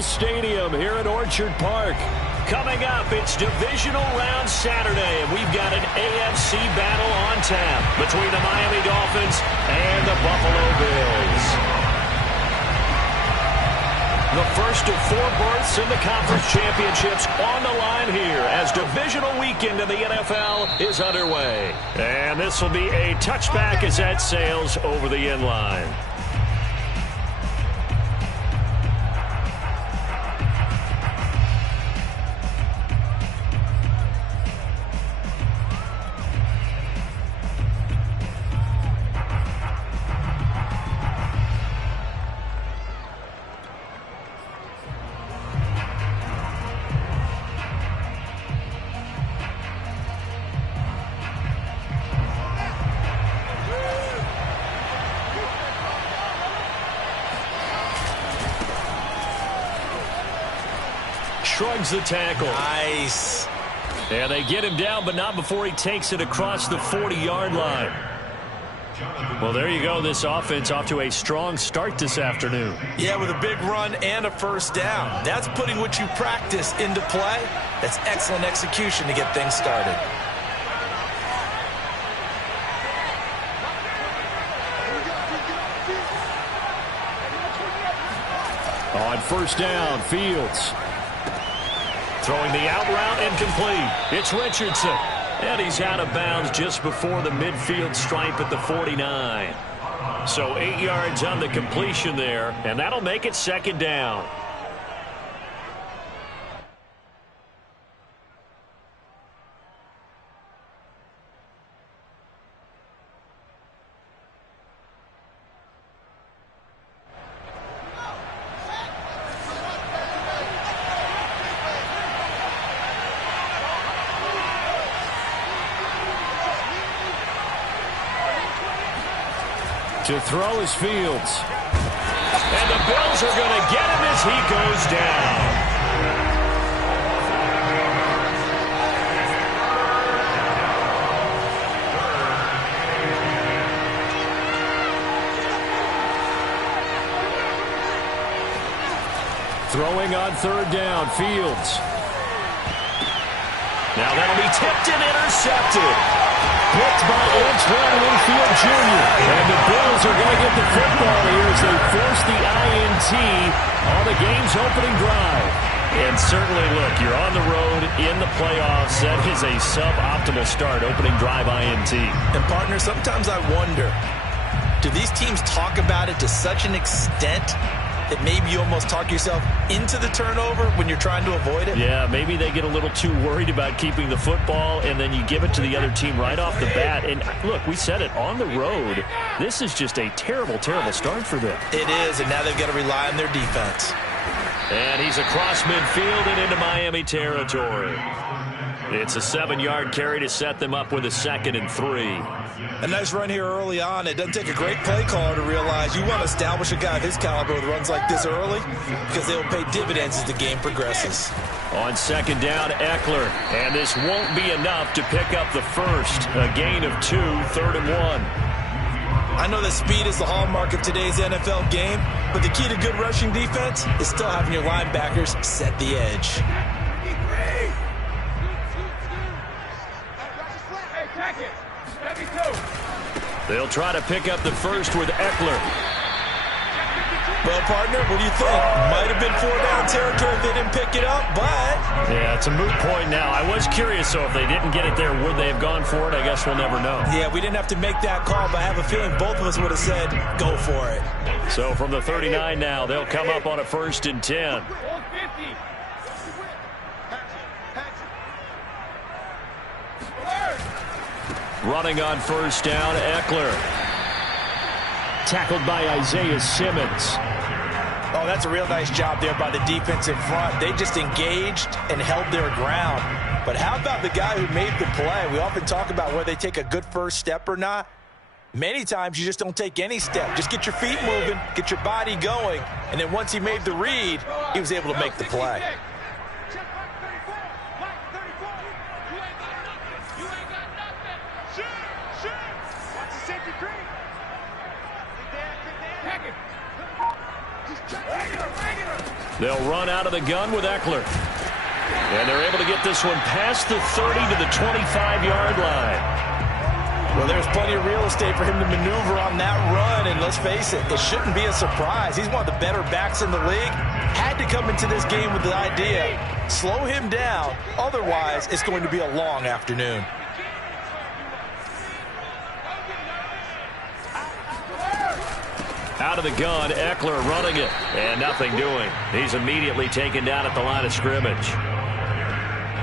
Stadium here at Orchard Park. Coming up, it's divisional round Saturday, and we've got an AFC battle on tap between the Miami Dolphins and the Buffalo Bills. The first of 4 berths in the conference championships on the line here as divisional weekend in the NFL is underway. And this will be a touchback as that sails over the end line. Shrugs the tackle. Nice. And they get him down, but not before he takes it across the 40-yard line. Well, there you go. This offense off to a strong start this afternoon. Yeah, with a big run and a first down. That's putting what you practice into play. That's excellent execution to get things started. On first down, Fields. Throwing the out route incomplete. It's Richardson. And he's out of bounds just before the midfield stripe at the 49. So 8 yards on the completion there, and that'll make it second down. To throw is Fields. And the Bills are going to get him as he goes down. Throwing on third down, Fields. Now that'll be tipped and intercepted. Picked by Antoine Winfield Jr. And the Bills are going to get the football here as they force the INT on the game's opening drive. And certainly, look, you're on the road in the playoffs. That is a suboptimal start, opening drive INT. And, partner, sometimes I wonder, do these teams talk about it to such an extent that maybe you almost talk yourself into the turnover when you're trying to avoid it? Yeah, maybe they get a little too worried about keeping the football, and then you give it to the other team right off the bat. And look, we said it, on the road, this is just a terrible, terrible start for them. It is, and now they've got to rely on their defense. And he's across midfield and into Miami territory. It's a 7-yard carry to set them up with a 2nd and 3. A nice run here early on. It doesn't take a great play caller to realize you want to establish a guy of his caliber with runs like this early because they will pay dividends as the game progresses. On second down, Eckler. And this won't be enough to pick up the first. A gain of 2, 3rd and 1. I know that speed is the hallmark of today's NFL game, but the key to good rushing defense is still having your linebackers set the edge. They'll try to pick up the first with Eckler. Well, partner, what do you think? Might have been 4-down territory if they didn't pick it up, but... Yeah, it's a moot point now. I was curious, so if they didn't get it there, would they have gone for it? I guess we'll never know. Yeah, we didn't have to make that call, but I have a feeling both of us would have said, go for it. So from the 39 now, they'll come up on a 1st and 10. Running on first down, Eckler. Tackled by Isaiah Simmons. Oh, that's a real nice job there by the defensive front. They just engaged and held their ground. But how about the guy who made the play? We often talk about whether they take a good first step or not. Many times you just don't take any step. Just get your feet moving, get your body going, and then once he made the read, he was able to make the play. They'll run out of the gun with Eckler. And they're able to get this one past the 30 to the 25-yard line. Well, there's plenty of real estate for him to maneuver on that run, and let's face it, it shouldn't be a surprise. He's one of the better backs in the league. Had to come into this game with the idea, slow him down, otherwise it's going to be a long afternoon. Out of the gun, Eckler running it, and nothing doing. He's immediately taken down at the line of scrimmage.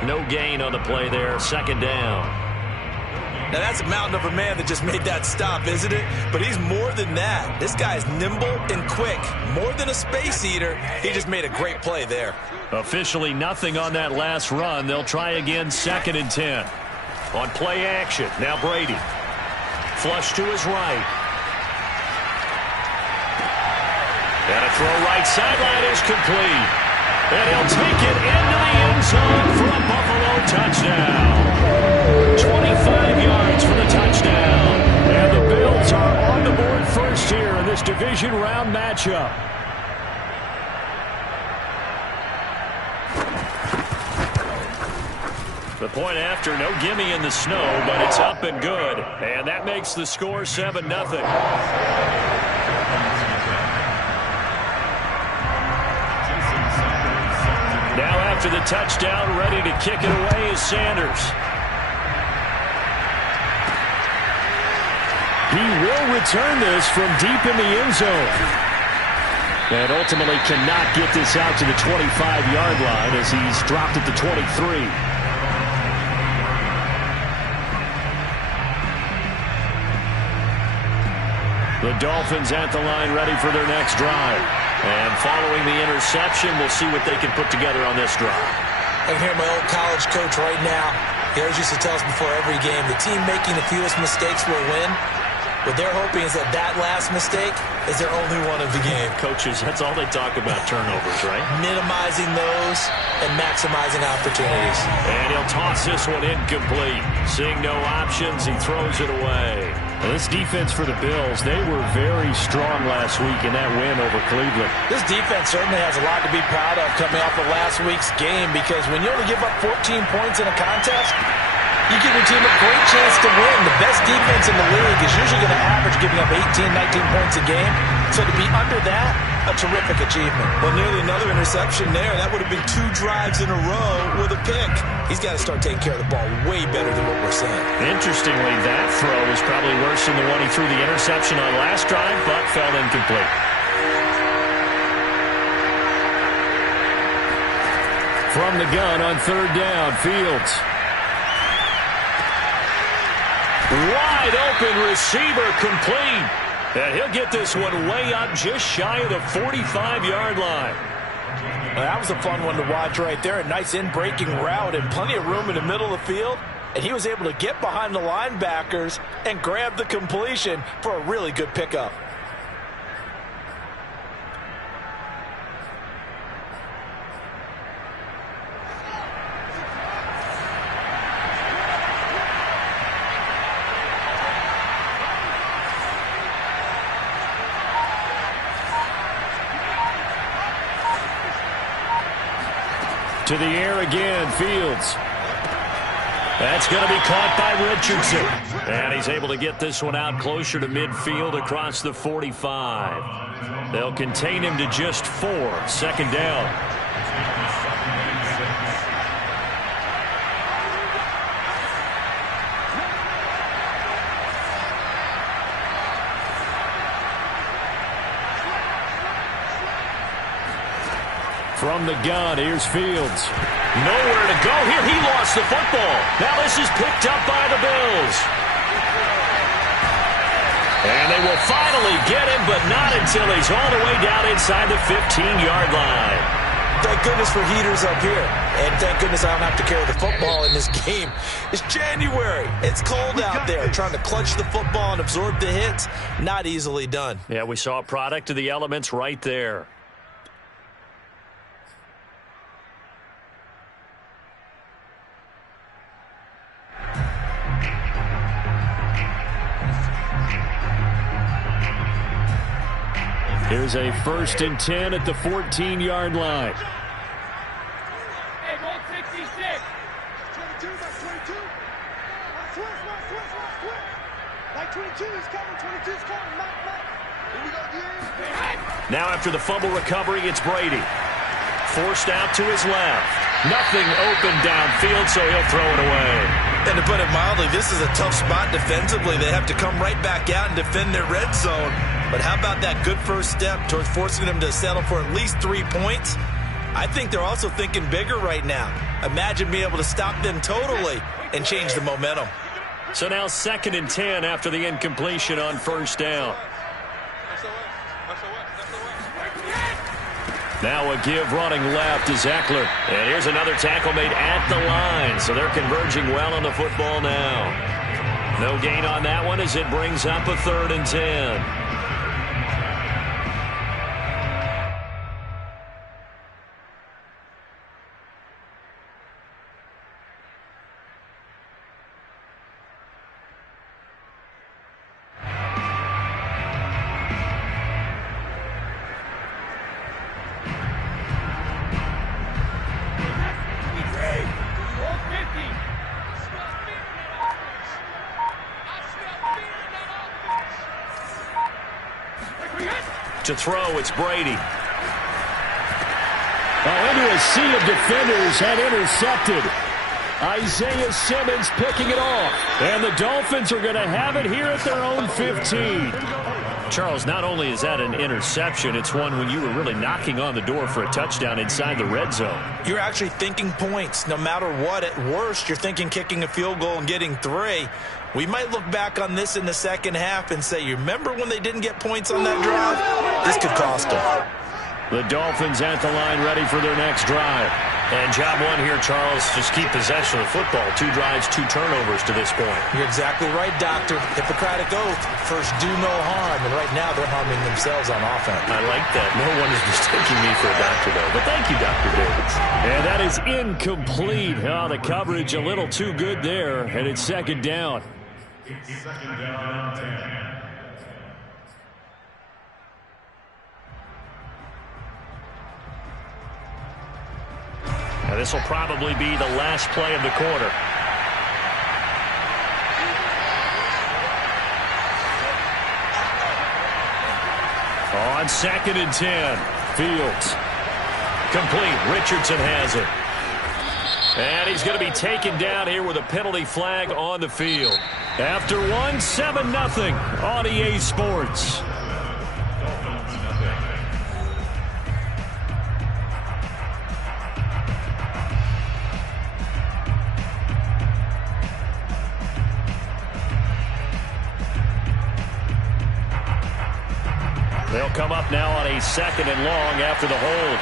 No gain on the play there, second down. Now, that's a mountain of a man that just made that stop, isn't it? But he's more than that. This guy's nimble and quick. More than a space eater, he just made a great play there. Officially nothing on that last run. They'll try again, 2nd and 10. On play action, now Brady. Flush to his right. And a throw right sideline is complete. And he'll take it into the end zone for a Buffalo touchdown. 25 yards for the touchdown. And the Bills are on the board first here in this division round matchup. The point after, no gimme in the snow, but it's up and good. And that makes the score 7-0. Now after the touchdown, ready to kick it away is Sanders. He will return this from deep in the end zone. And ultimately cannot get this out to the 25-yard line as he's dropped at the 23. The Dolphins at the line ready for their next drive. And following the interception, we'll see what they can put together on this drive. I can hear my old college coach right now. He always used to tell us before every game, the team making the fewest mistakes will win. What they're hoping is that last mistake is their only one of the game. Coaches, that's all they talk about, turnovers, right? Minimizing those and maximizing opportunities. And he'll toss this one incomplete. Seeing no options, he throws it away. Well, this defense for the Bills, they were very strong last week in that win over Cleveland. This defense certainly has a lot to be proud of coming off of last week's game, because when you only give up 14 points in a contest, you give your team a great chance to win. The best defense in the league is usually going to average giving up 18, 19 points a game. So to be under that, a terrific achievement. Well, nearly another interception there. That would have been 2 drives in a row with a pick. He's got to start taking care of the ball way better than what we're seeing. Interestingly, that throw was probably worse than the one he threw the interception on last drive, but fell incomplete. From the gun on 3rd down, Fields. Wide open receiver complete. And he'll get this one way up just shy of the 45-yard line. Well, that was a fun one to watch right there. A nice in-breaking route and plenty of room in the middle of the field. And he was able to get behind the linebackers and grab the completion for a really good pickup. To the air again, Fields. That's going to be caught by Richardson. And he's able to get this one out closer to midfield across the 45. They'll contain him to just 4. 2nd down. From the gun, here's Fields. Nowhere to go here. He lost the football. Now this is picked up by the Bills. And they will finally get him, but not until he's all the way down inside the 15-yard line. Thank goodness for heaters up here. And thank goodness I don't have to carry the football in this game. It's January. It's cold out there. Trying to clutch the football and absorb the hits, not easily done. Yeah, we saw a product of the elements right there. Here's a 1st and 10 at the 14-yard line. Hey, 166. 22, that's 22. Switch. Like 22 is coming, 22 is coming. Mike. Here we go, again. Now after the fumble recovery, it's Brady. Forced out to his left. Nothing open downfield, so he'll throw it away. And to put it mildly, this is a tough spot defensively. They have to come right back out and defend their red zone. But how about that good first step towards forcing them to settle for at least 3 points? I think they're also thinking bigger right now. Imagine being able to stop them totally and change the momentum. So now 2nd and 10 after the incompletion on 1st down. Now a give running left is Eckler. And here's another tackle made at the line. So they're converging well on the football now. No gain on that one as it brings up a 3rd and 10. To throw, it's Brady. Into a sea of defenders and intercepted. Isaiah Simmons picking it off. And the Dolphins are going to have it here at their own 15. Charles, not only is that an interception, it's one when you were really knocking on the door for a touchdown inside the red zone. You're actually thinking points. No matter what, at worst, you're thinking kicking a field goal and getting 3. We might look back on this in the second half and say, you remember when they didn't get points on that drive? This could cost them. The Dolphins at the line ready for their next drive. And job one here, Charles, just keep possession of the football. 2 drives, 2 turnovers to this point. You're exactly right, Doctor. Hippocratic oath. First, do no harm. And right now, they're harming themselves on offense. I like that. No one is mistaking me for a doctor, though. But thank you, Dr. Davis. And that is incomplete. Oh, the coverage a little too good there. And it's 2nd down. Second down, 10. Now this will probably be the last play of the quarter. On 2nd and 10, Fields. Complete. Richardson has it. And he's going to be taken down here with a penalty flag on the field. After 7-0 on EA Sports. They'll come up now on a 2nd and long after the hold.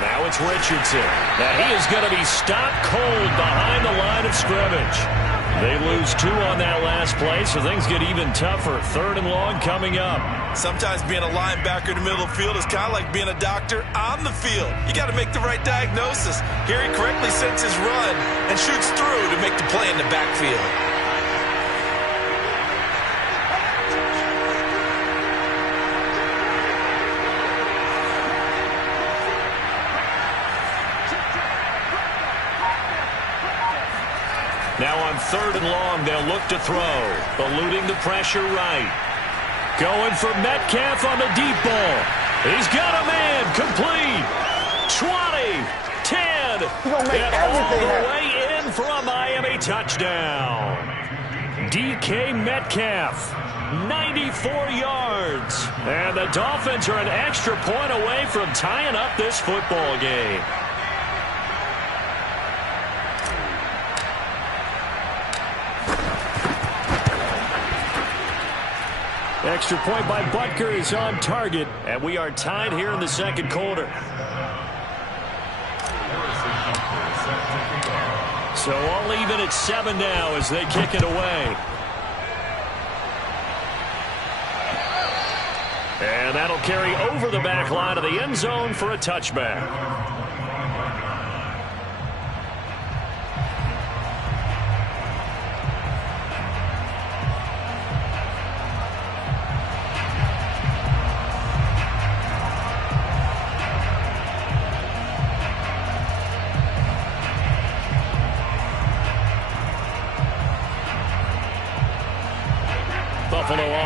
Now it's Richardson. Now he is going to be stopped cold behind the line of scrimmage. They lose 2 on that last play, so things get even tougher. 3rd and long coming up. Sometimes being a linebacker in the middle of the field is kind of like being a doctor on the field. You got to make the right diagnosis. Here he correctly sets his run and shoots through to make the play in the backfield. Now on 3rd and long, they'll look to throw. Eluding the pressure right. Going for Metcalf on the deep ball. He's got a man. Complete. 20. 10. And all the way in for a Miami touchdown. DK Metcalf. 94 yards. And the Dolphins are an extra point away from tying up this football game. Extra point by Butker is on target. And we are tied here in the 2nd quarter. So all even at 7 now as they kick it away. And that'll carry over the back line of the end zone for a touchback.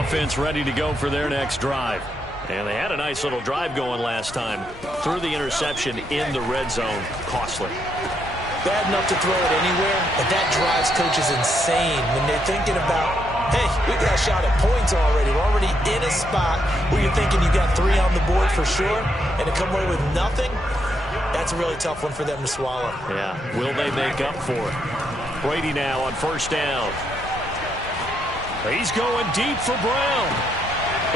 offense ready to go for their next drive. And they had a nice little drive going last time. Threw the interception in the red zone. Costly. Bad enough to throw it anywhere, but that drives coaches insane when they're thinking about, hey, we got a shot at points already. We're already in a spot where you're thinking you got 3 on the board for sure, and to come away with nothing, that's a really tough one for them to swallow. Yeah, will they make up for it? Brady now on first down. He's going deep for Brown.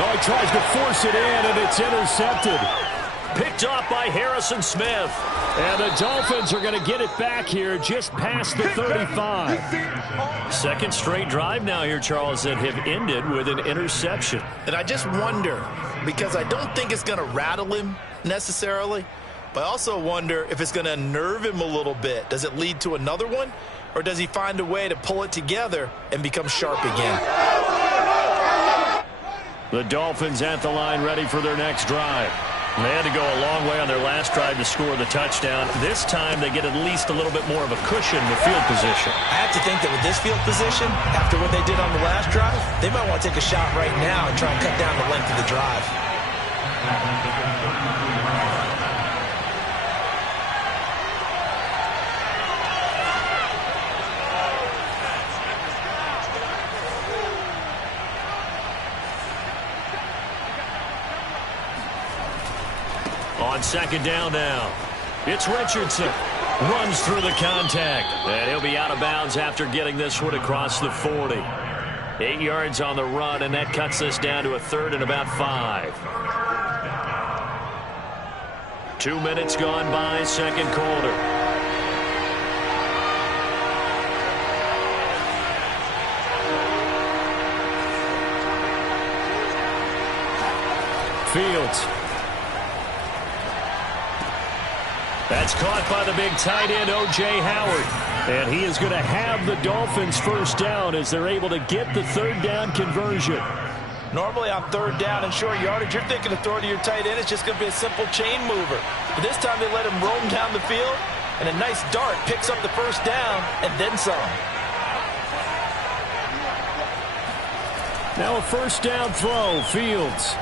Oh, he tries to force it in, and it's intercepted. Picked off by Harrison Smith. And the Dolphins are going to get it back here just past the 35. Second straight drive now here, Charles, that have ended with an interception. And I just wonder, because I don't think it's going to rattle him necessarily, but I also wonder if it's going to unnerve him a little bit. Does it lead to another one, or does he find a way to pull it together and become sharp again? The Dolphins at the line ready for their next drive. They had to go a long way on their last drive to score the touchdown. This time they get at least a little bit more of a cushion with field position. I have to think that with this field position, after what they did on the last drive, they might want to take a shot right now and try and cut down the length of the drive. On second down now, it's Richardson. Runs through the contact. And he'll be out of bounds after getting this one across the 40. 8 yards on the run, and that cuts this down to a 3rd and about 5. 2 minutes gone by, second quarter. Fields. That's caught by the big tight end, O.J. Howard. And he is going to have the Dolphins first down as they're able to get the 3rd down conversion. Normally on 3rd down and short yardage, you're thinking of throwing to your tight end. It's just going to be a simple chain mover. But this time they let him roam down the field, and a nice dart picks up the first down and then some. Now a first down throw, Fields.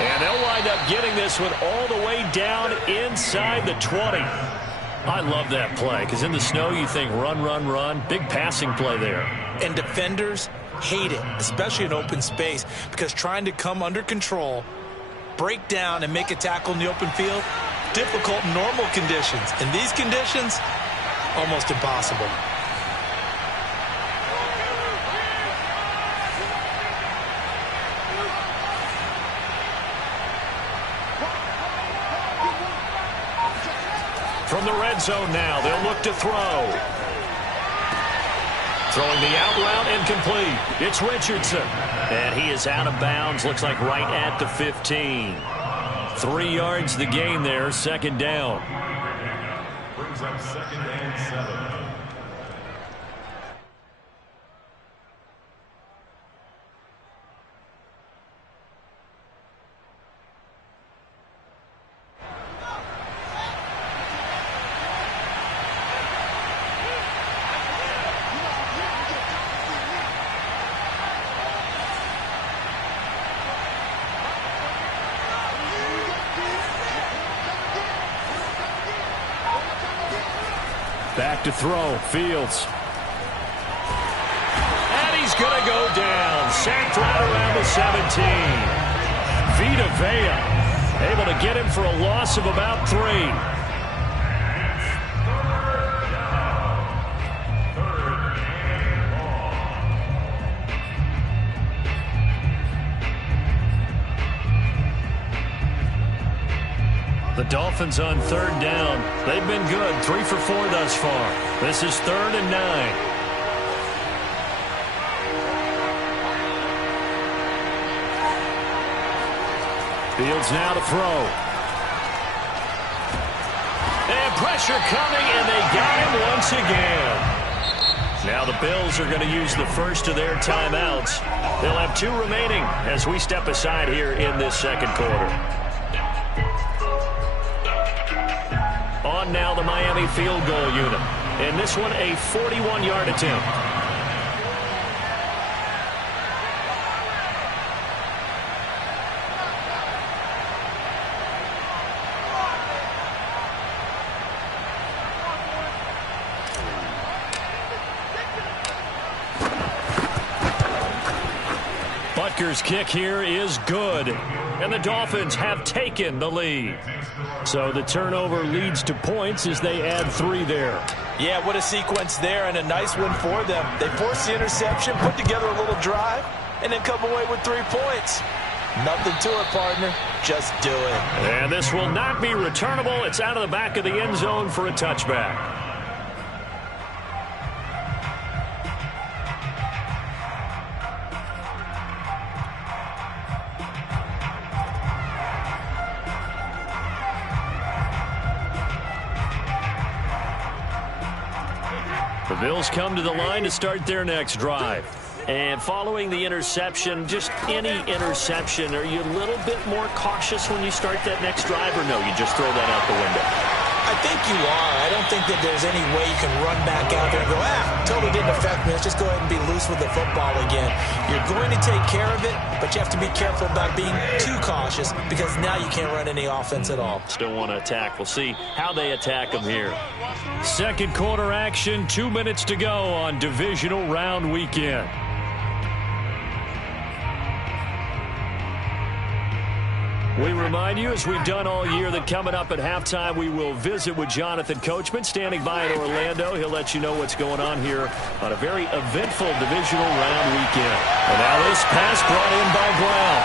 And they'll wind up getting this one all the way down inside the 20. I love that play because in the snow you think run, run, run. Big passing play there. And defenders hate it, especially in open space, because trying to come under control, break down, and make a tackle in the open field, difficult in normal conditions. In these conditions, almost impossible. From the red zone now, they'll look to throw. Throwing the out route incomplete. It's Richardson. And he is out of bounds, looks like right at the 15. 3 yards the gain there, second down. Brings up 2nd and 7. Back to throw, Fields. And he's going to go down. Sacked right around the 17. Vita Vea able to get him for a loss of about 3. The Dolphins on 3rd down. They've been good. 3 for 4 thus far. This is 3rd and 9. Fields now to throw. And pressure coming, and they got him once again. Now the Bills are going to use the first of their timeouts. They'll have 2 remaining as we step aside here in this second quarter. On now the Miami field goal unit. And this one a 41-yard attempt. Packers' kick here is good. And the Dolphins have taken the lead. So the turnover leads to points as they add 3 there. Yeah, what a sequence there, and a nice win for them. They forced the interception, put together a little drive, and then come away with 3 points. Nothing to it, partner. Just do it. And this will not be returnable. It's out of the back of the end zone for a touchback. The Bills come to the line to start their next drive. And following the interception, just any interception, are you a little bit more cautious when you start that next drive, or no, you just throw that out the window? I think you are. I don't think that there's any way you can run back out there and go, totally didn't affect me. Let's just go ahead and be loose with the football again. You're going to take care of it, but you have to be careful about being too cautious because now you can't run any offense at all. Still want to attack. We'll see how they attack them here. Second quarter action, 2 minutes to go on divisional round weekend. We remind you, as we've done all year, that coming up at halftime, we will visit with Jonathan Coachman, standing by in Orlando. He'll let you know what's going on here on a very eventful divisional round weekend. And now this pass brought in by Brown.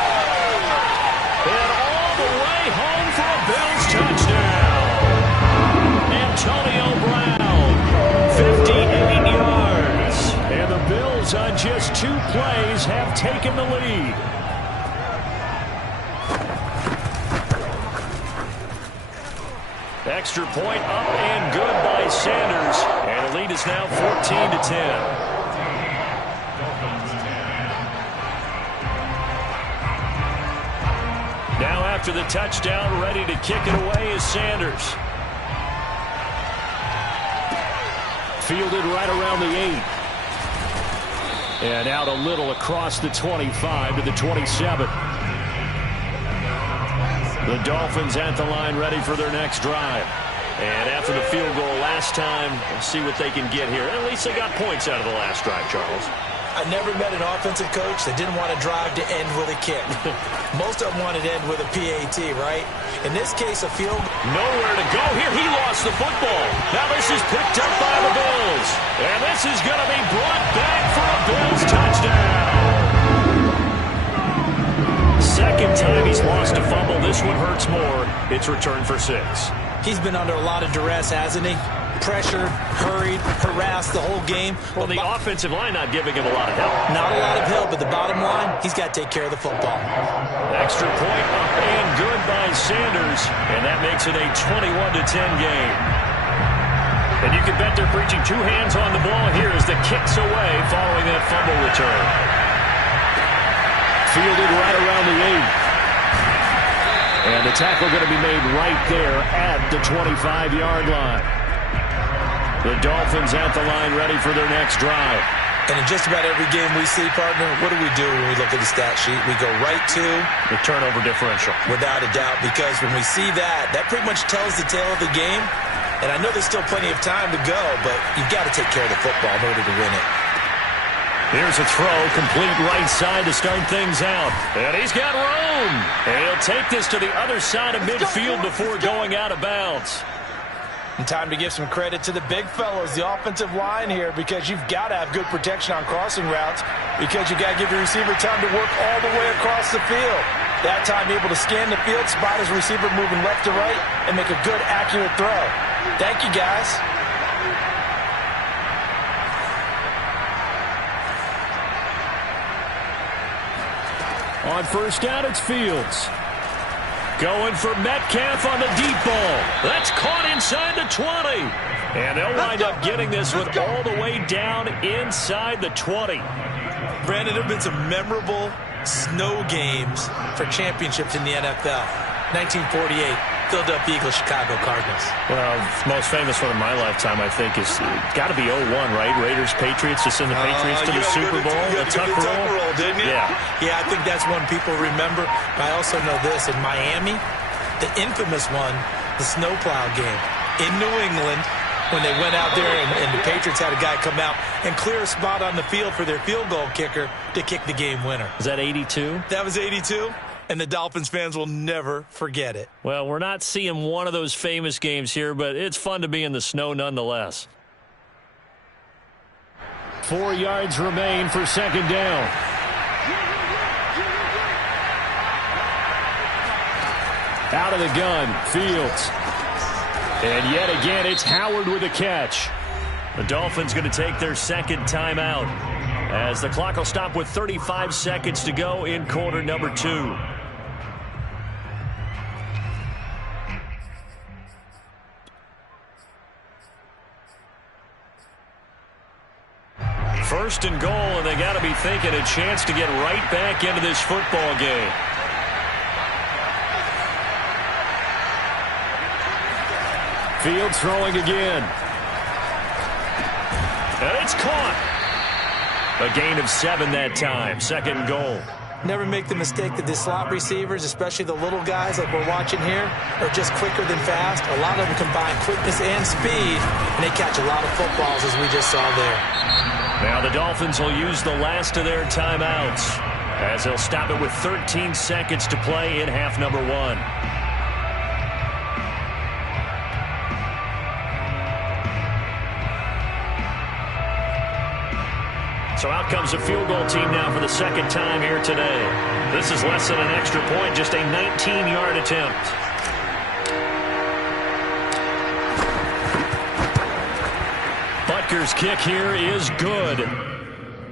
And all the way home for a Bills touchdown. Antonio Brown, 58 yards. And the Bills, on just 2 plays, have taken the lead. Extra point up and good by Sanders. And the lead is now 14-10. Now after the touchdown, ready to kick it away is Sanders. Fielded right around the 8. And out a little across the 25 to the 27. The Dolphins at the line, ready for their next drive. And after the field goal last time, we'll see what they can get here. At least they got points out of the last drive, Charles. I never met an offensive coach that didn't want to drive to end with a kick. Most of them wanted to end with a PAT, right? In this case, a field goal. Nowhere to go here. He lost the football. Now this is picked up by the Bills. And this is going to be brought back for a Bills touchdown. Second time he's lost a fumble. This one hurts more. It's returned for 6. He's been under a lot of duress, hasn't he? Pressured, hurried, harassed the whole game. Well, the offensive line not giving him a lot of help. Not a lot of help, but the bottom line, he's got to take care of the football. Extra point up and good by Sanders. And that makes it a 21-10 game. And you can bet they're preaching 2 hands on the ball here as the kick's away following that fumble return. Fielded right around the 8. And the tackle going to be made right there at the 25-yard line. The Dolphins at the line, ready for their next drive. And in just about every game we see, partner, what do we do when we look at the stat sheet? We go right to the turnover differential. Without a doubt, because when we see that, that pretty much tells the tale of the game. And I know there's still plenty of time to go, but you've got to take care of the football in order to win it. Here's a throw, complete right side to start things out. And he's got room. And he'll take this to the other side of midfield before going out of bounds. And time to give some credit to the big fellows, the offensive line here, because you've got to have good protection on crossing routes, because you've got to give your receiver time to work all the way across the field. That time able to scan the field, spot his receiver moving left to right, and make a good, accurate throw. Thank you, guys. On first down, it's Fields. Going for Metcalf on the deep ball. That's caught inside the 20. And they'll wind up getting this one all the way down inside the 20. Brandon, there have been some memorable snow games for championships in the NFL. 1948, Philadelphia Eagles, Chicago Cardinals. Well, most famous one in my lifetime, I think, is got to be 01, right? Raiders, Patriots, to send the Patriots to the Super Bowl. The Tuck roll, didn't you? Yeah, I think that's one people remember. But I also know this. In Miami, the infamous one, the snowplow game. In New England, when they went out there and the Patriots had a guy come out and clear a spot on the field for their field goal kicker to kick the game winner. Is that 82? That was 82, and the Dolphins fans will never forget it. Well, we're not seeing one of those famous games here, but it's fun to be in the snow nonetheless. 4 yards remain for second down. Out of the gun, Fields. And yet again, it's Howard with a catch. The Dolphins going to take their second timeout as the clock will stop with 35 seconds to go in quarter number 2. First and goal, and they got to be thinking a chance to get right back into this football game. Fields throwing again. And it's caught. A gain of 7 that time. Second and goal. Never make the mistake that the slot receivers, especially the little guys like we're watching here, are just quicker than fast. A lot of them combine quickness and speed, and they catch a lot of footballs, as we just saw there. Now the Dolphins will use the last of their timeouts as they'll stop it with 13 seconds to play in half number 1. So out comes the field goal team now for the second time here today. This is less than an extra point, just a 19-yard attempt. Butker's kick here is good.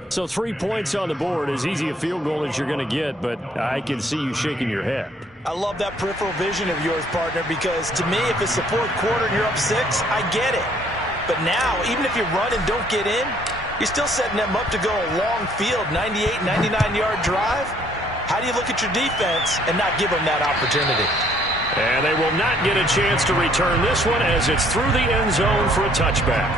So 3 points on the board, as easy a field goal as you're going to get, but I can see you shaking your head. I love that peripheral vision of yours, partner, because to me, if it's the fourth quarter and you're up 6, I get it. But now, even if you run and don't get in, you're still setting them up to go a long field, 98, 99-yard drive. How do you look at your defense and not give them that opportunity? And they will not get a chance to return this one as it's through the end zone for a touchback.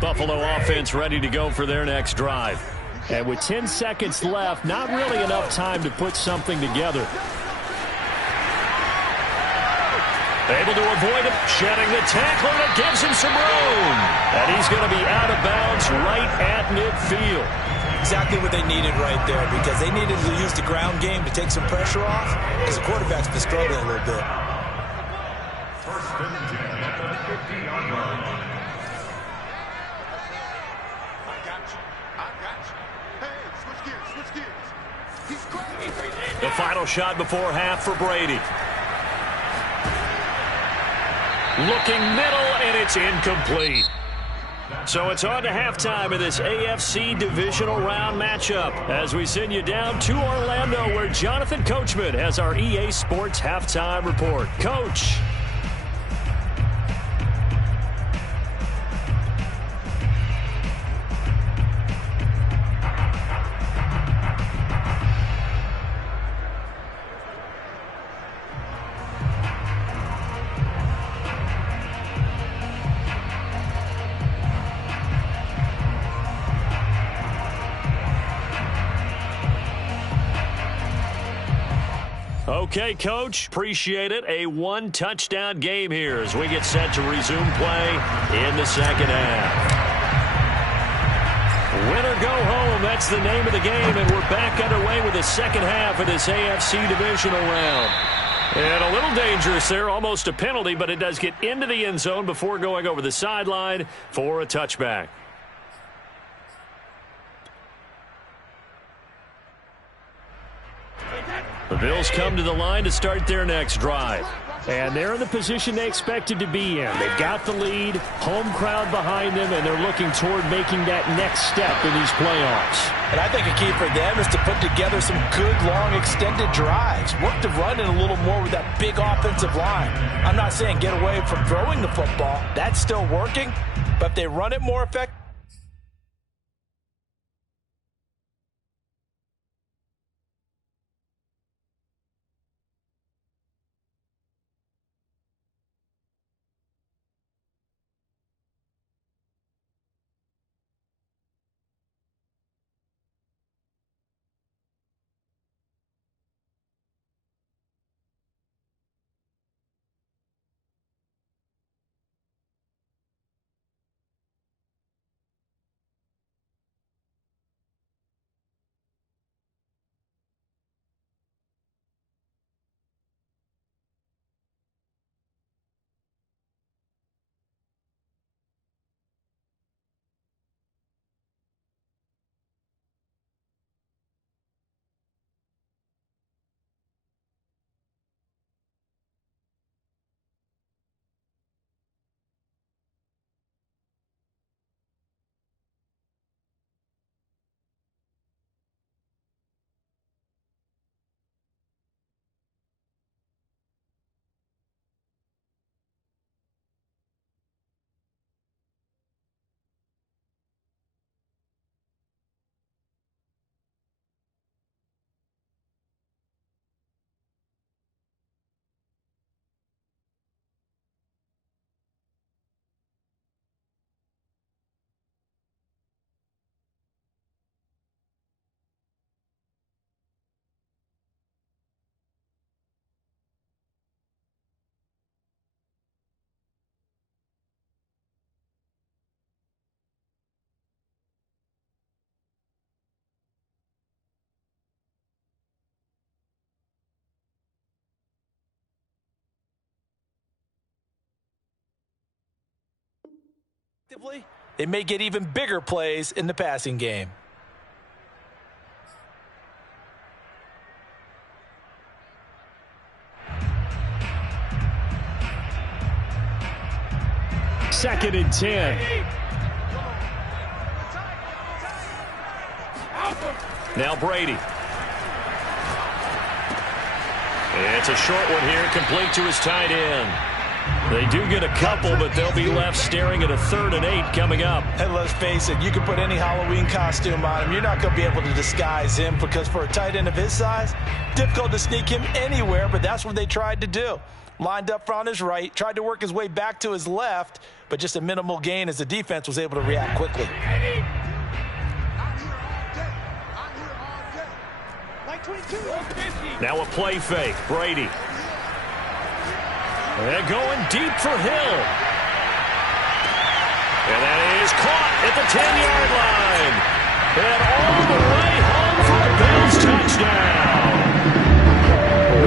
Buffalo offense ready to go for their next drive. And with 10 seconds left, not really enough time to put something together. Able to avoid him, shedding the tackler that gives him some room. And he's going to be out of bounds right at midfield. Exactly what they needed right there, because they needed to use the ground game to take some pressure off, as the quarterback's been struggling a little bit. First and 10 at the 50-yard line. The final shot before half for Brady. Looking middle, and it's incomplete. So it's on to halftime of this AFC divisional round matchup as we send you down to Orlando, where Jonathan Coachman has our EA Sports halftime report. Coach. Okay, Coach, appreciate it. A one-touchdown game here as we get set to resume play in the second half. Win or go home, that's the name of the game, and we're back underway with the second half of this AFC divisional round. And a little dangerous there, almost a penalty, but it does get into the end zone before going over the sideline for a touchback. The Bills come to the line to start their next drive. And they're in the position they expected to be in. They've got the lead, home crowd behind them, and they're looking toward making that next step in these playoffs. And I think a key for them is to put together some good, long, extended drives. Work the run in a little more with that big offensive line. I'm not saying get away from throwing the football. That's still working. But if they run it more effectively, They may get even bigger plays in the passing game. Second and 10. Now Brady. It's a short one here, complete to his tight end. They do get a couple, but they'll be left staring at a 3rd and 8 coming up. And let's face it, you can put any Halloween costume on him. You're not going to be able to disguise him because for a tight end of his size, difficult to sneak him anywhere, but that's what they tried to do. Lined up on his right, tried to work his way back to his left, but just a minimal gain as the defense was able to react quickly. Now a play fake. Brady. They're going deep for Hill. And that is caught at the 10-yard line. And all the way home for a Bills touchdown.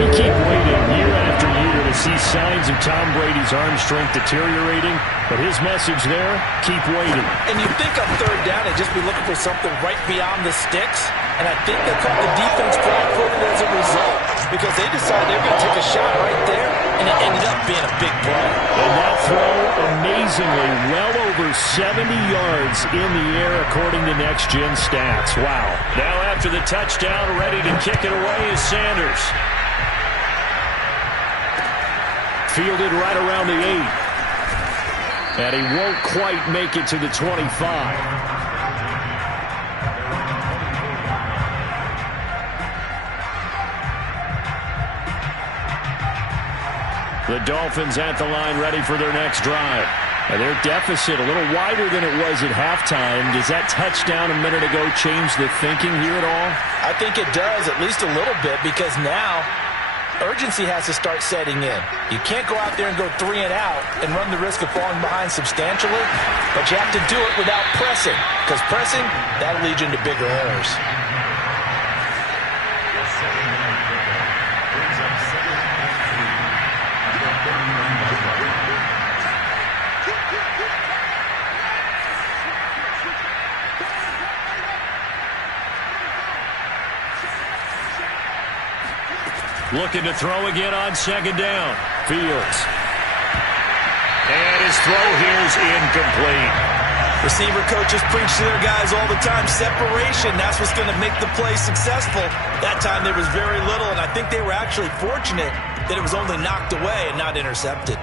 We keep waiting year after year to see signs of Tom Brady's arm strength deteriorating, but his message there, keep waiting. And you think on 3rd down they'd just be looking for something right beyond the sticks, and I think they caught the defense flat-footed as a result because they decided they were going to take a shot right there, and it ended up being a big play. And that throw, amazingly, well over 70 yards in the air according to Next Gen Stats. Wow. Now after the touchdown, ready to kick it away is Sanders. Fielded right around the 8. And he won't quite make it to the 25. The Dolphins at the line ready for their next drive. And their deficit a little wider than it was at halftime. Does that touchdown a minute ago change the thinking here at all? I think it does, at least a little bit, because now urgency has to start setting in. You can't go out there and go 3 and out and run the risk of falling behind substantially, but you have to do it without pressing, because pressing, that'll lead you into bigger errors. Looking to throw again on 2nd down. Fields. And his throw here is incomplete. Receiver coaches preach to their guys all the time. Separation, that's what's going to make the play successful. That time there was very little, and I think they were actually fortunate that it was only knocked away and not intercepted.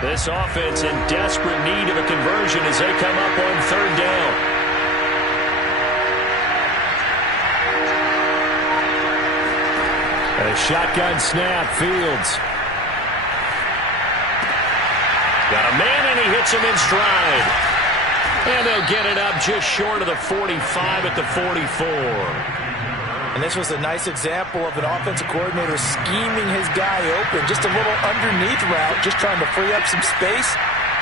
This offense in desperate need of a conversion as they come up on 3rd down. A shotgun snap, Fields. Got a man and he hits him in stride. And they'll get it up just short of the 45 at the 44. And this was a nice example of an offensive coordinator scheming his guy open. Just a little underneath route, just trying to free up some space,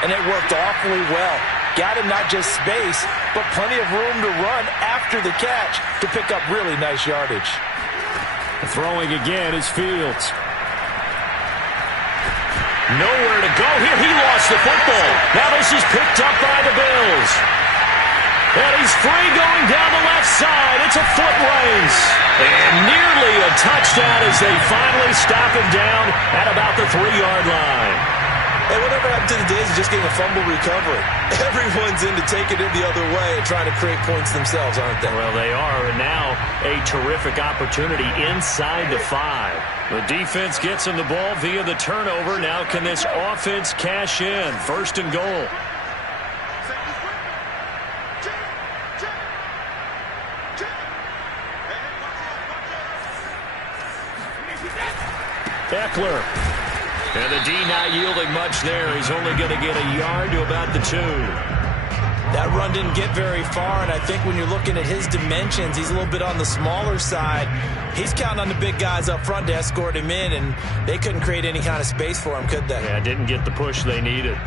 and it worked awfully well. Got him not just space, but plenty of room to run after the catch to pick up really nice yardage. Throwing again is Fields. Nowhere to go here. He lost the football. Now this is picked up by the Bills. And he's free going down the left side. It's a foot race. And nearly a touchdown as they finally stop him down at about the 3-yard line. And whatever happened to the days of just getting a fumble recovery? Everyone's into taking it the other way and trying to create points themselves, aren't they? Well, they are. And now a terrific opportunity inside the 5. The defense gets him the ball via the turnover. Now can this offense cash in? 1st and goal. Eckler. And the D not yielding much there. He's only going to get a yard to about the 2. That run didn't get very far, and I think when you're looking at his dimensions, he's a little bit on the smaller side. He's counting on the big guys up front to escort him in, and they couldn't create any kind of space for him, could they? Yeah, didn't get the push they needed.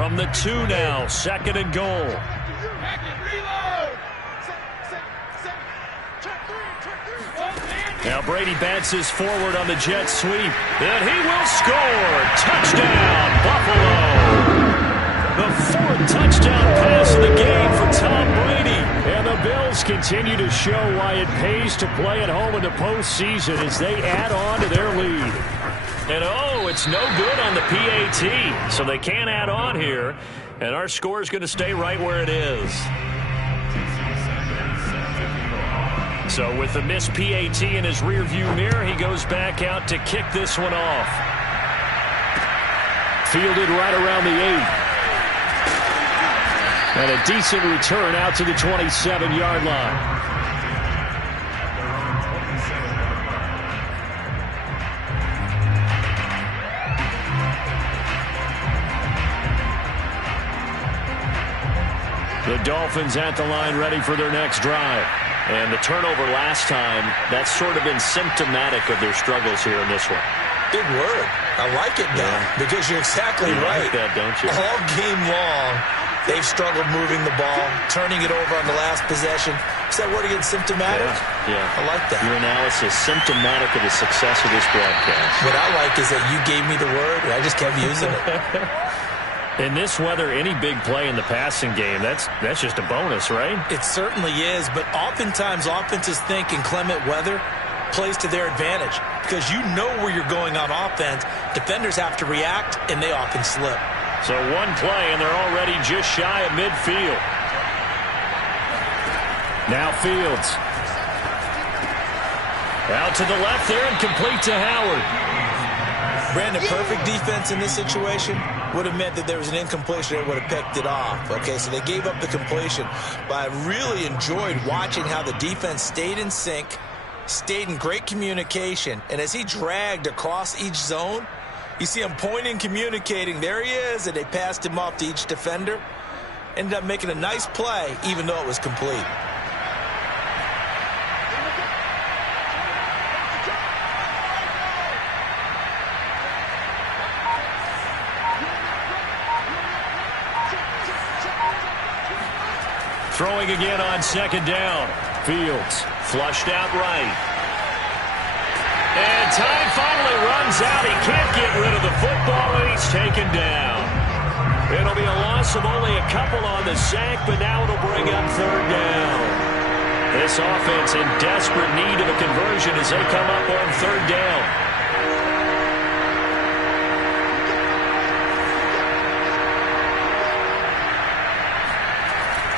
From the 2 now, 2nd and goal. Now Brady bounces forward on the jet sweep, and he will score. Touchdown, Buffalo. The 4th touchdown pass of the game for Tom Brady. And the Bills continue to show why it pays to play at home in the postseason as they add on to their lead. And oh, it's no good on the PAT, so they can't add on here. And our score is going to stay right where it is. So with the missed PAT in his rearview mirror, he goes back out to kick this one off. Fielded right around the 8. And a decent return out to the 27-yard line. The Dolphins at the line ready for their next drive. And the turnover last time, that's sort of been symptomatic of their struggles here in this one. Big word. I like it now because you're exactly right. Like that, don't you? All game long, they've struggled moving the ball, turning it over on the last possession. Is that word again, symptomatic? Yeah. I like that. Your analysis, symptomatic of the success of this broadcast. What I like is that you gave me the word, and I just kept using it. In this weather, any big play in the passing game, that's just a bonus, right? It certainly is, but oftentimes offenses think inclement weather plays to their advantage because you know where you're going on offense. Defenders have to react, and they often slip. So one play, and they're already just shy of midfield. Now Fields. Out to the left there and complete to Howard. Brandon, perfect defense in this situation would have meant that there was an incompletion that would have picked it off. Okay, so they gave up the completion. But I really enjoyed watching how the defense stayed in sync, stayed in great communication. And as he dragged across each zone, you see him pointing, communicating. There he is, and they passed him off to each defender. Ended up making a nice play, even though it was complete. Throwing again on 2nd down. Fields flushed out right. And time finally runs out. He can't get rid of the football, and he's taken down. It'll be a loss of only a couple on the sack, but now it'll bring up 3rd down. This offense in desperate need of a conversion as they come up on 3rd down.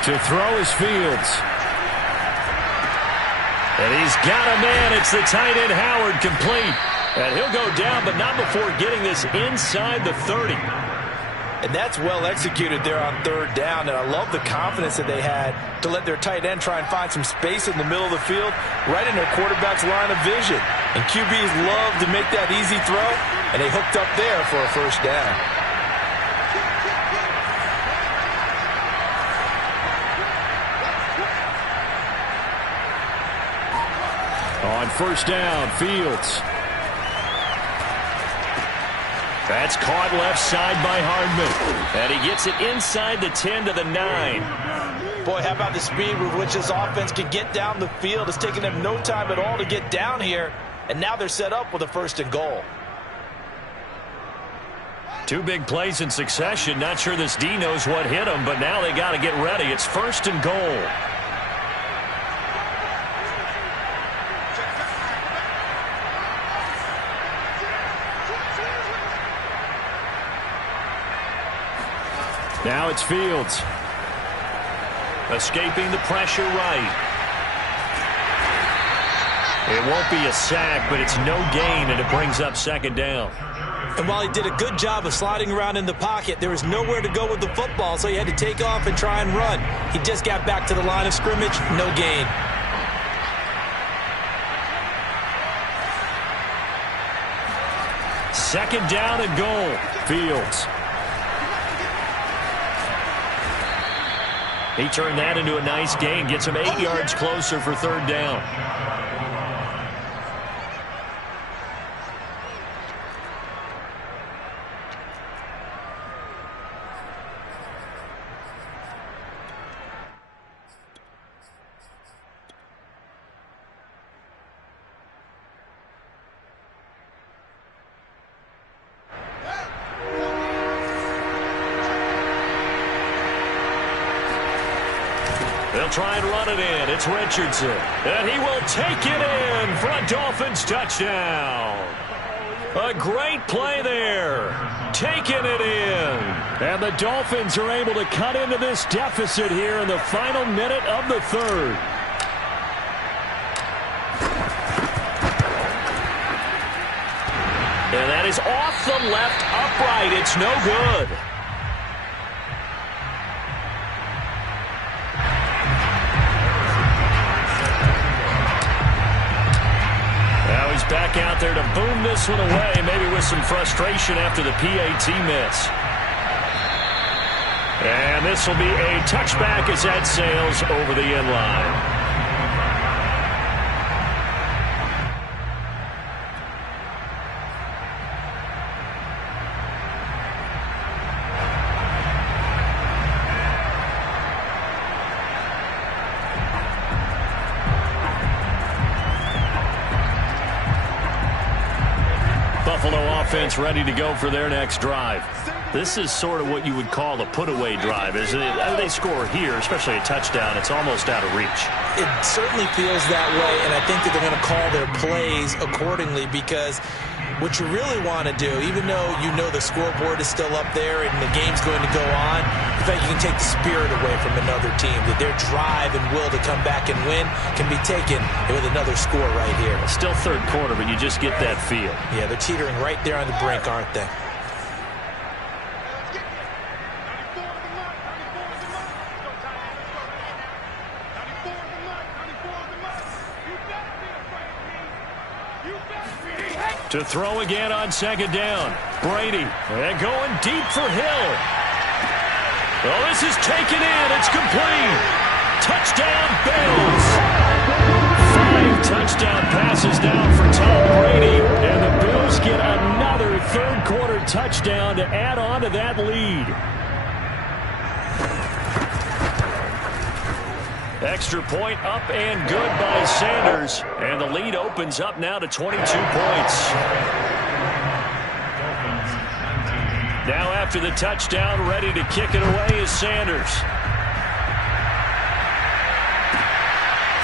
To throw is Fields. And he's got a man. It's the tight end Howard, complete. And he'll go down, but not before getting this inside the 30. And that's well executed there on 3rd down. And I love the confidence that they had to let their tight end try and find some space in the middle of the field, right in their quarterback's line of vision. And QBs love to make that easy throw, and they hooked up there for a 1st down. On 1st down, Fields. That's caught left side by Hardman. And he gets it inside the 10 to the 9. Boy, how about the speed with which this offense can get down the field? It's taken them no time at all to get down here. And now they're set up with a 1st and goal. 2 big plays in succession. Not sure this D knows what hit him, but now they got to get ready. It's 1st and goal. Now it's Fields. Escaping the pressure right. It won't be a sack, but it's no gain, and it brings up 2nd down. And while he did a good job of sliding around in the pocket, there was nowhere to go with the football, so he had to take off and try and run. He just got back to the line of scrimmage, no gain. Second down and goal. Fields. He turned that into a nice gain. Gets him 8 yards closer for 3rd down. They'll try and run it in. It's Richardson. And he will take it in for a Dolphins touchdown. A great play there. Taking it in. And the Dolphins are able to cut into this deficit here in the final minute of the third. And that is off the left upright. It's no good. Now he's back out there to boom this one away, maybe with some frustration after the PAT miss. And this will be a touchback as that sails over the end line. Buffalo offense ready to go for their next drive. This is sort of what you would call a put-away drive, isn't it? They score here, especially a touchdown. It's almost out of reach. It certainly feels that way, and I think that they're going to call their plays accordingly because what you really want to do, even though you know the scoreboard is still up there and the game's going to go on, in fact, you can take the spirit away from another team, that their drive and will to come back and win can be taken with another score right here. Still third quarter, but you just get that feel. Yeah, they're teetering right there on the brink, aren't they? To throw again on second down. Brady, and going deep for Hill. Oh, this is taken in. It's complete. Touchdown, Bills. 5 touchdown passes down for Tom Brady, and the Bills get another third quarter touchdown to add on to that lead. Extra point up and good by Sanders. And the lead opens up now to 22 points. Now after the touchdown, ready to kick it away is Sanders.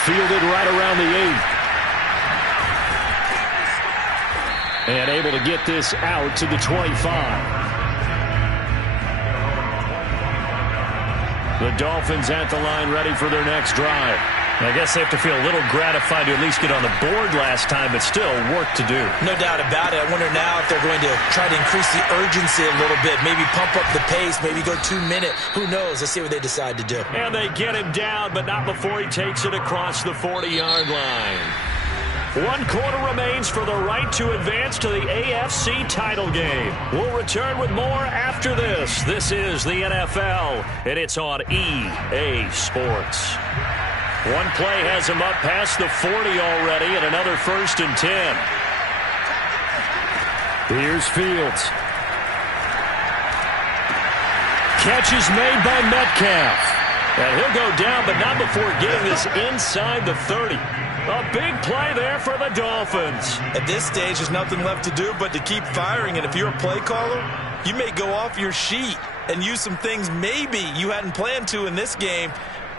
Fielded right around the 8. And able to get this out to the 25. The Dolphins at the line ready for their next drive. I guess they have to feel a little gratified to at least get on the board last time, but still work to do. No doubt about it. I wonder now if they're going to try to increase the urgency a little bit, maybe pump up the pace, maybe go 2 minute. Who knows? Let's see what they decide to do. And they get him down, but not before he takes it across the 40-yard line. 1 quarter remains for the right to advance to the AFC title game. We'll return with more after this. This is the NFL, and it's on EA Sports. One play has him up past the 40 already, and another 1st and 10. Here's Fields. Catch is made by Metcalf. And he'll go down, but not before getting this inside the 30. A big play there for the Dolphins. At this stage, there's nothing left to do but to keep firing. And if you're a play caller, you may go off your sheet and use some things maybe you hadn't planned to in this game.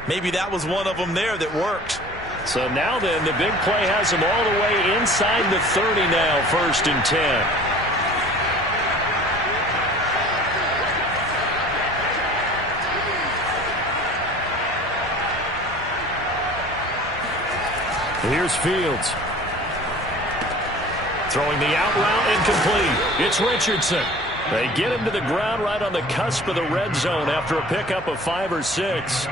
Maybe that was one of them there that worked. So now then, the big play has him all the way inside the 30 now, 1st and 10. Here's Fields. Throwing the out route incomplete. It's Richardson. They get him to the ground right on the cusp of the red zone after a pickup of 5 or 6.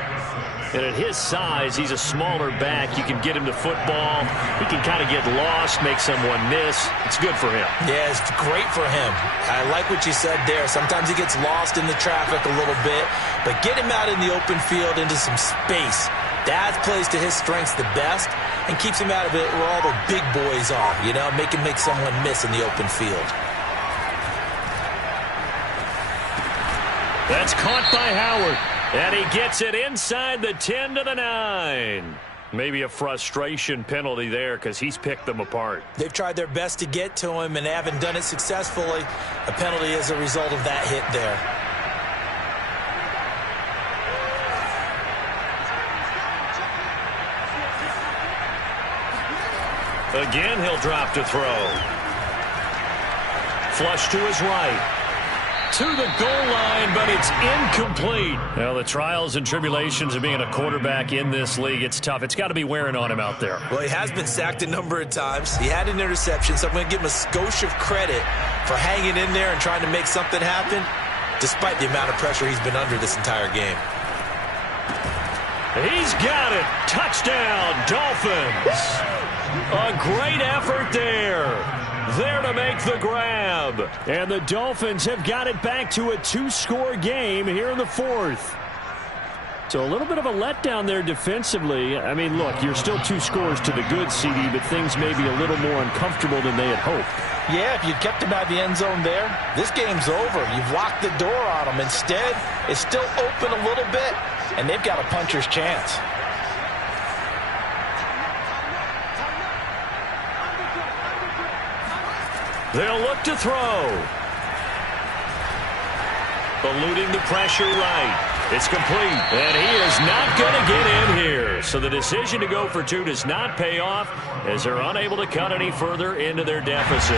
And at his size, he's a smaller back. You can get him to football. He can kind of get lost, make someone miss. It's good for him. Yeah, it's great for him. I like what you said there. Sometimes he gets lost in the traffic a little bit, but get him out in the open field into some space. That plays to his strengths the best and keeps him out of it where all the big boys are, you know, make someone miss in the open field. That's caught by Howard. And he gets it inside the 10 to the 9. Maybe a frustration penalty there because he's picked them apart. They've tried their best to get to him and haven't done it successfully. A penalty as a result of that hit there. Again, he'll drop to throw. Flush to his right. To the goal line, but it's incomplete. Well, the trials and tribulations of being a quarterback in this league, it's tough. It's got to be wearing on him out there. Well, he has been sacked a number of times. He had an interception, so I'm going to give him a skosh of credit for hanging in there and trying to make something happen, despite the amount of pressure he's been under this entire game. He's got it. Touchdown, Dolphins. A great effort there. There to make the grab. And the Dolphins have got it back to a 2-score game here in the fourth. So a little bit of a letdown there defensively. I mean, look, you're still 2 scores to the good, CD, but things may be a little more uncomfortable than they had hoped. Yeah, if you'd kept him out of the end zone there, this game's over. You've locked the door on him. Instead, it's still open a little bit, and they've got a puncher's chance. They'll look to throw. Eluding the pressure right. It's complete. And he is not going to get in here. So the decision to go for 2 does not pay off as they're unable to cut any further into their deficit.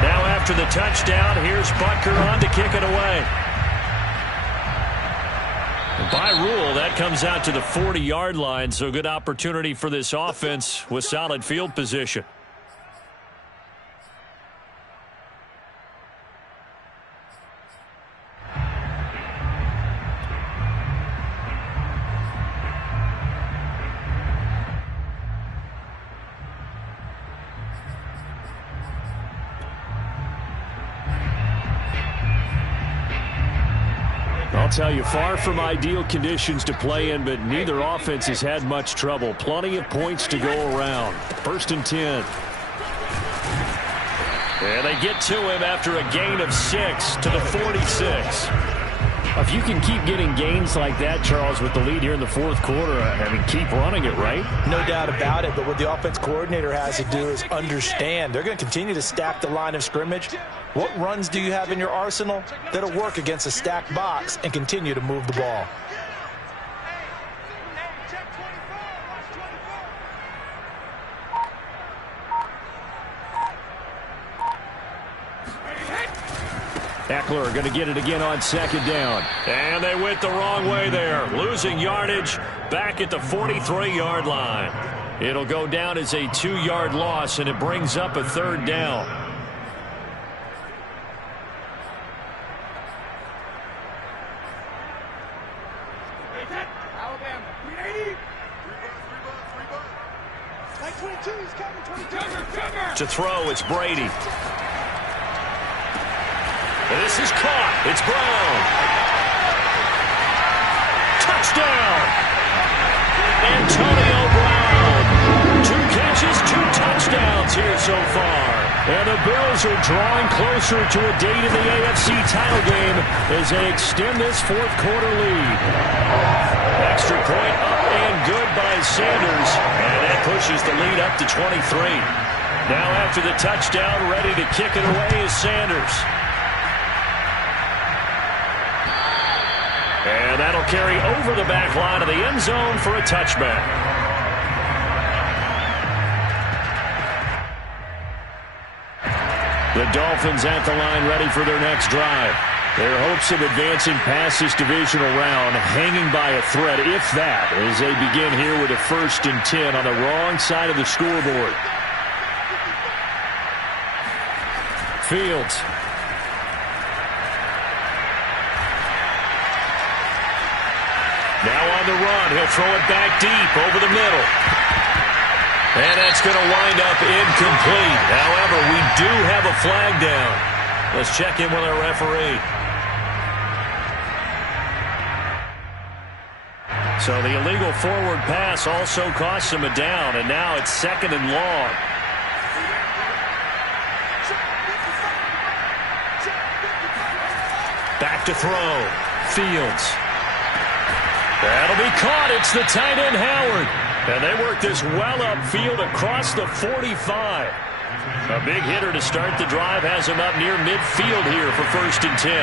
Now after the touchdown, here's Butker on to kick it away. By rule, that comes out to the 40-yard line, so good opportunity for this offense with solid field position. I'll tell you, far from ideal conditions to play in, but neither offense has had much trouble. Plenty of points to go around. 1st and 10. And they get to him after a gain of 6 to the 46. If you can keep getting gains like that, Charles, with the lead here in the fourth quarter, I mean, keep running it, right? No doubt about it, but what the offense coordinator has to do is understand. They're going to continue to stack the line of scrimmage. What runs do you have in your arsenal that'll work against a stacked box and continue to move the ball? Eckler going to get it again on 2nd down. And they went the wrong way there. Losing yardage back at the 43-yard line. It'll go down as a 2-yard loss, and it brings up a 3rd down. To throw, it's Brady. And this is caught. It's Brown. Touchdown! Antonio Brown. 2 catches, 2 touchdowns here so far. And the Bills are drawing closer to a date in the AFC title game as they extend this fourth quarter lead. Extra point up and good by Sanders. And that pushes the lead up to 23. Now after the touchdown, ready to kick it away is Sanders. And that'll carry over the back line of the end zone for a touchback. The Dolphins at the line ready for their next drive. Their hopes of advancing past this divisional round hanging by a thread, if that, as they begin here with a 1st and 10 on the wrong side of the scoreboard. Fields. Now on the run, he'll throw it back deep over the middle. And that's going to wind up incomplete. However, we do have a flag down. Let's check in with our referee. So the illegal forward pass also costs him a down, and now it's 2nd and long. Back to throw. Fields. That'll be caught. It's the tight end, Howard. And they work this well upfield across the 45. A big hitter to start the drive has him up near midfield here for 1st and 10.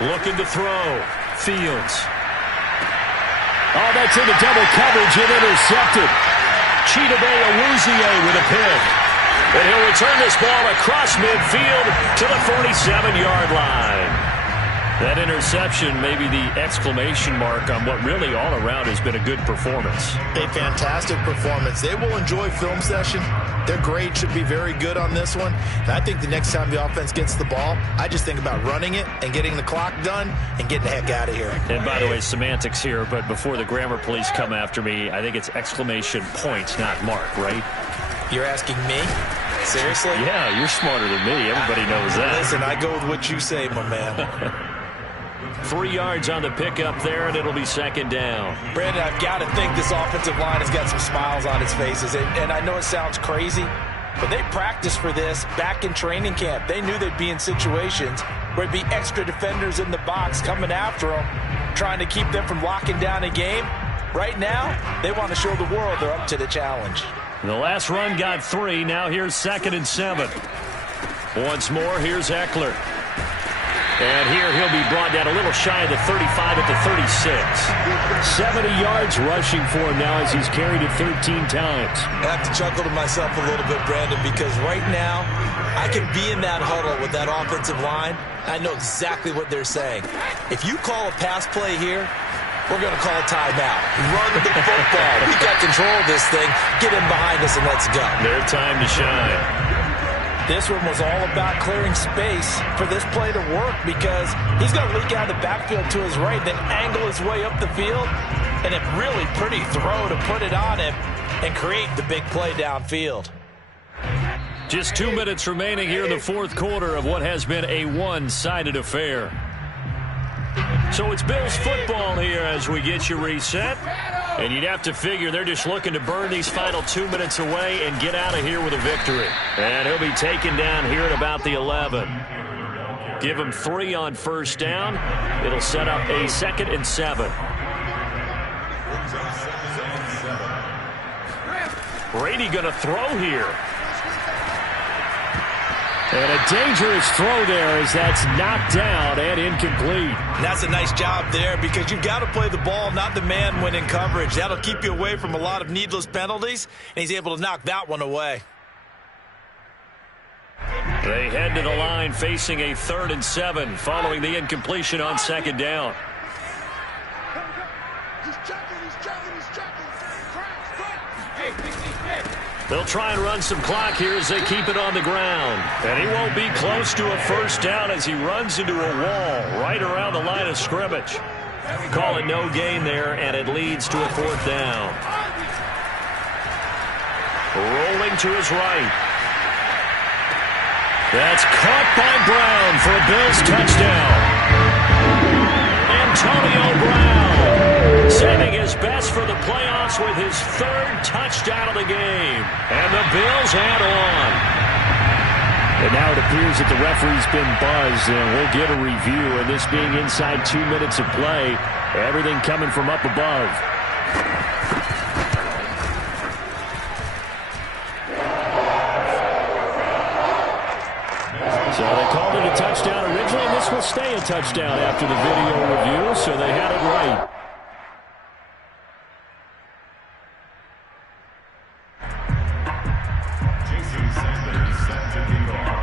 Looking to throw. Fields. Oh, that's into double coverage and intercepted. Chidobe Awuzie with a pick. And he'll return this ball across midfield to the 47-yard line. That interception may be the exclamation mark on what really all around has been a good performance. A fantastic performance. They will enjoy film session. Their grade should be very good on this one. And I think the next time the offense gets the ball, I just think about running it and getting the clock done and getting the heck out of here. And by the way, semantics here, but before the grammar police come after me, I think it's exclamation point, not mark, right? You're asking me? Seriously? Yeah, you're smarter than me. Everybody knows that. Listen, I go with what you say, my man. 3 yards on the pickup there, and it'll be second down. Brandon, I've got to think this offensive line has got some smiles on its faces. And I know it sounds crazy, but they practiced for this back in training camp. They knew they'd be in situations where there'd be extra defenders in the box coming after them, trying to keep them from locking down a game. Right now, they want to show the world they're up to the challenge. The last run got 3. Now here's 2nd and 7. Once more, here's Eckler. And here he'll be brought down a little shy of the 35 at the 36. 70 yards rushing for him now as he's carried it 13 times. I have to chuckle to myself a little bit, Brandon, because right now I can be in that huddle with that offensive line. I know exactly what they're saying. If you call a pass play here, we're going to call a timeout. Run the football. We got control of this thing. Get in behind us and let's go. Their time to shine. This one was all about clearing space for this play to work because he's going to leak out of the backfield to his right, then angle his way up the field, and a really pretty throw to put it on him and create the big play downfield. Just 2 minutes remaining here in the fourth quarter of what has been a one-sided affair. So it's Bills football here as we get you reset. And you'd have to figure they're just looking to burn these final 2 minutes away and get out of here with a victory. And he'll be taken down here at about the 11. Give him 3 on first down. It'll set up a 2nd and 7. Brady going to throw here. And a dangerous throw there as that's knocked down and incomplete. And that's a nice job there because you've got to play the ball, not the man when in coverage. That'll keep you away from a lot of needless penalties, and he's able to knock that one away. They head to the line facing a 3rd and 7 following the incompletion on 2nd down. They'll try and run some clock here as they keep it on the ground. And he won't be close to a first down as he runs into a wall right around the line of scrimmage. Call it no gain there, and it leads to a 4th down. Rolling to his right. That's caught by Brown for a Bills touchdown. Antonio Brown saving his best for the playoffs with his 3rd touchdown of the game. And the Bills add on. And now it appears that the referee's been buzzed, and we'll get a review. And this being inside 2 minutes of play, everything coming from up above. So they called it a touchdown originally, and this will stay a touchdown after the video review, so they had it right.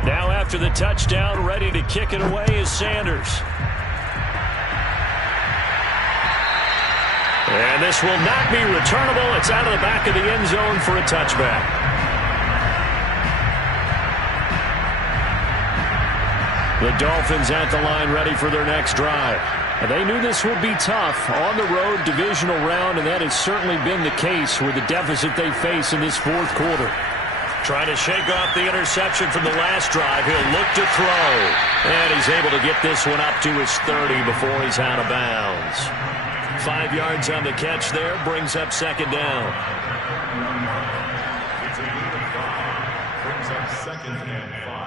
Now after the touchdown, ready to kick it away is Sanders. And this will not be returnable. It's out of the back of the end zone for a touchback. The Dolphins at the line ready for their next drive. And they knew this would be tough on the road divisional round, and that has certainly been the case with the deficit they face in this fourth quarter. Trying to shake off the interception from the last drive. He'll look to throw. And he's able to get this one up to his 30 before he's out of bounds. 5 yards on the catch there, brings up 2nd down. It's a gain of 5. Brings up 2nd and 5.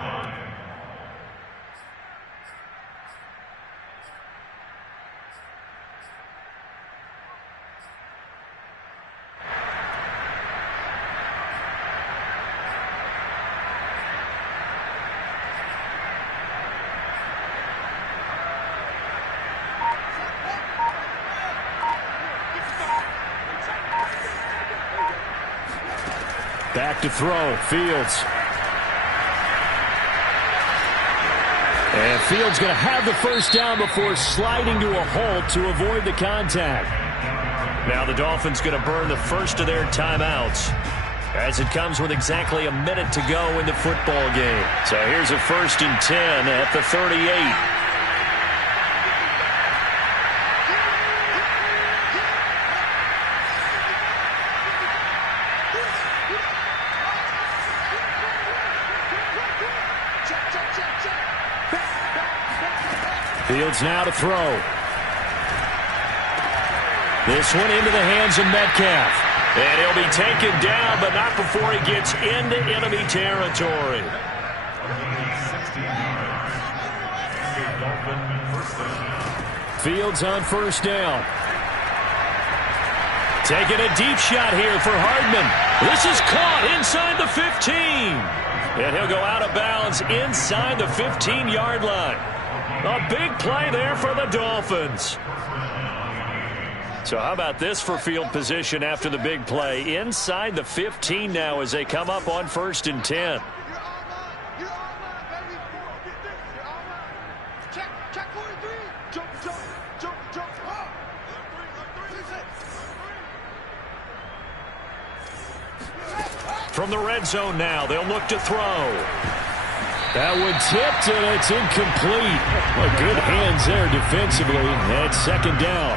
back to throw. Fields. And Fields going to have the first down before sliding to a halt to avoid the contact. Now the Dolphins going to burn the first of their timeouts as it comes with exactly a minute to go in the football game. So here's a 1st and 10 at the 38. Fields now to throw. This one into the hands of Metcalf. And he'll be taken down, but not before he gets into enemy territory. Fields on first down. Taking a deep shot here for Hardman. This is caught inside the 15. And he'll go out of bounds inside the 15-yard line. A big play there for the Dolphins. So how about this for field position after the big play? Inside the 15 now as they come up on 1st and 10. From the red zone now, they'll look to throw. That one tipped, and it's incomplete. Well, good hands there defensively. And 2nd down.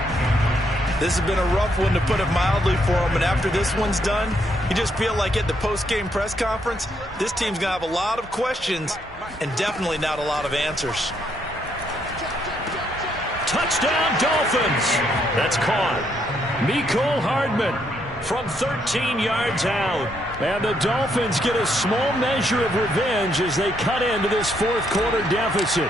This has been a rough one, to put it mildly, for him. And after this one's done, you just feel like at the post-game press conference, this team's going to have a lot of questions and definitely not a lot of answers. Touchdown, Dolphins. That's caught. Mecole Hardman from 13 yards out. And the Dolphins get a small measure of revenge as they cut into this 4th quarter deficit.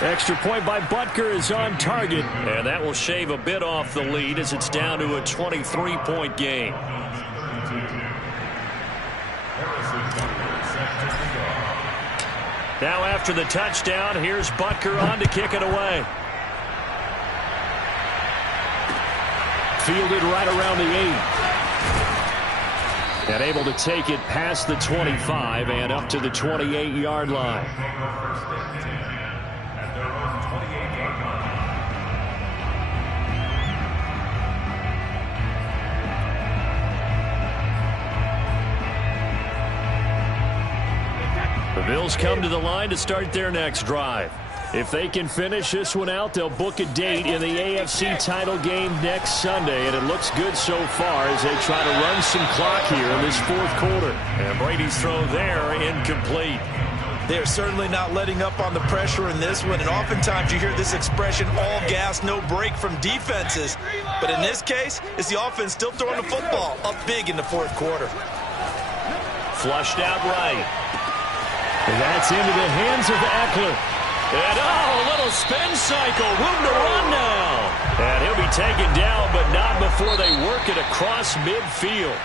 Extra point by Butker is on target. And that will shave a bit off the lead as it's down to a 23-point game. Now after the touchdown, here's Butker on to kick it away. Fielded right around the 8. And able to take it past the 25 and up to the 28-yard line. The Bills come to the line to start their next drive. If they can finish this one out, they'll book a date in the AFC title game next Sunday, and it looks good so far as they try to run some clock here in this 4th quarter. And Brady's throw there incomplete. They're certainly not letting up on the pressure in this one, and oftentimes you hear this expression, all gas, no break, from defenses. But in this case, it's the offense still throwing the football up big in the 4th quarter. Flushed out right. And that's into the hands of Eckler. And a little spin cycle, room to run now. And he'll be taken down, but not before they work it across midfield.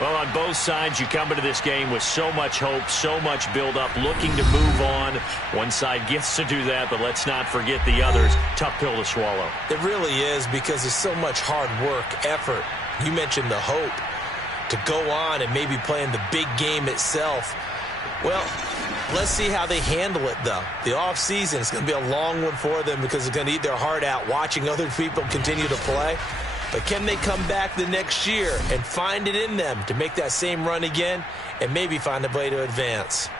Well, on both sides, you come into this game with so much hope, so much build-up, looking to move on. One side gets to do that, but let's not forget the others. Tough pill to swallow. It really is, because there's so much hard work, effort. You mentioned the hope to go on and maybe play in the big game itself. Well, let's see how they handle it, though. The offseason is going to be a long one for them because they're going to eat their heart out watching other people continue to play. But can they come back the next year and find it in them to make that same run again and maybe find a way to advance?